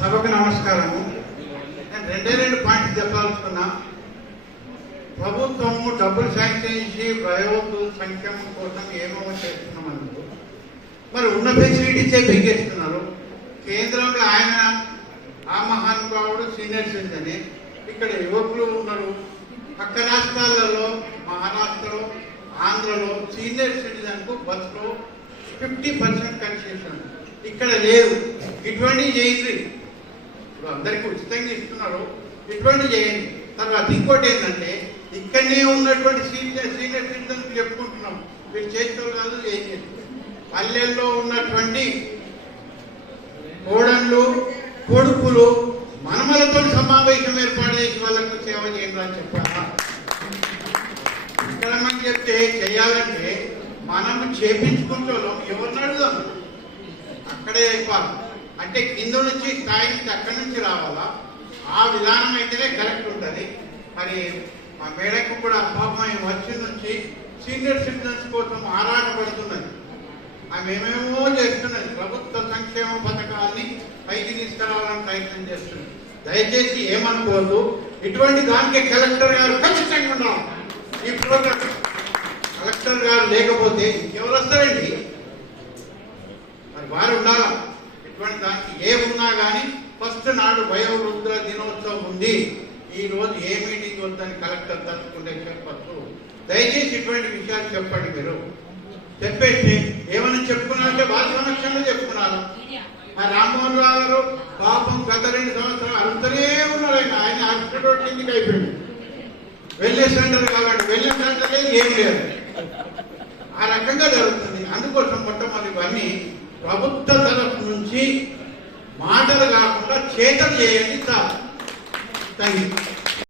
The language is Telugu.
సభకు నమస్కారము. నేను రెండు పాయింట్లు చెప్పాలనుకున్నా. ప్రభుత్వము డబ్బులు శాంక్షన్ చేసి ప్రయోజన సంక్షేమం కోసం ఏమో చేస్తున్నామన్నారు. మరి ఉన్న ఫెసిలిటీసే బిగ్గేస్తున్నారు. కేంద్రంలో ఆయన ఆ మహానుభావుడు సీనియర్ సిటిజన్, ఇక్కడ యువకులు ఉన్నారు. పక్క రాష్ట్రాలలో మహారాష్ట్రలో, ఆంధ్రలో సీనియర్ సిటిజన్కు బస్సులో 50% కన్సెషన్. ఇక్కడ లేదు. ఇటువంటివి చేయండి. ఇప్పుడు అందరికీ ఉచితంగా ఇస్తున్నారు, ఇటువంటి చేయండి. తర్వాత ఇంకోటి ఏంటంటే, ఇక్కడనే ఉన్నటువంటి సీనియర్ సిటిజన్ చెప్పుకుంటున్నాం, వీళ్ళు చేస్తారు కాదు, ఏం చేస్తారు. పల్లెల్లో ఉన్నటువంటి కోడళ్ళు, కొడుకులు, మనమలతో సమావేశం ఏర్పాటు చేసి వాళ్ళకు సేవ చేయండి అని చెప్పారా? ఇక్కడ మనం చెప్తే చేయాలంటే మనము చేపించుకుంటాం, ఎవరిని అడుగుదాం? అక్కడే అయిపోవాలి. అంటే కింద నుంచి స్థాయి నుంచి అక్కడి నుంచి రావాలా? ఆ విధానం అయితేనే కరెక్ట్ ఉంటుంది. మరి మా మేడకు కూడా అబ్బాయి వచ్చి నుంచి సీనియర్ సిటిజన్స్ కోసం ఆరాటపడుతున్నది. ఆమె ఏమేమో చేస్తున్నది. ప్రభుత్వ సంక్షేమ పథకాన్ని పైకి తీసుకురావాలని ప్రయత్నం చేస్తున్నది. దయచేసి ఏమనుకోవద్దు. ఇటువంటి దానికి కలెక్టర్ గారు ఖచ్చితంగా ఉండాలి. ఈ ప్రోగ్రామ్ కలెక్టర్ గారు లేకపోతే ఎవరు వస్తారండి? మరి వారు ఉండాలా. ఇటువంటి దానికి ఏమున్నా కానీ ఫస్ట్ నాడు వయోవృద్ధ దినోత్సవం ఉంది. ఈ రోజు ఏ మీటింగ్ వద్దని కలెక్టర్ తలుచుకుంటే చెప్పచ్చు. దయచేసి ఇటువంటి విషయాలు చెప్పండి. మీరు చెప్పేసి ఏమైనా చెప్పుకున్నారంటే వాళ్ళ సమక్షంలో చెప్పుకున్నారు. మా రామ్మోహన్ రావు గారు పాపం గత 2 సంవత్సరాలు అడుగుతూనే ఉన్నారు. ఆయన హాస్పిటల్ కిందికి అయిపోయింది. వెళ్ళే సెంటర్ కాబట్టి వెళ్ళే సెంటర్ లేదు, ఏం లేదు. ఆ రకంగా జరుగుతుంది. అందుకోసం మొట్టమొదటి ఇవన్నీ ప్రభుత్వ తరఫు నుంచి మాటలు కాకుండా చేతలు చేయండి. చాలు. Thank you.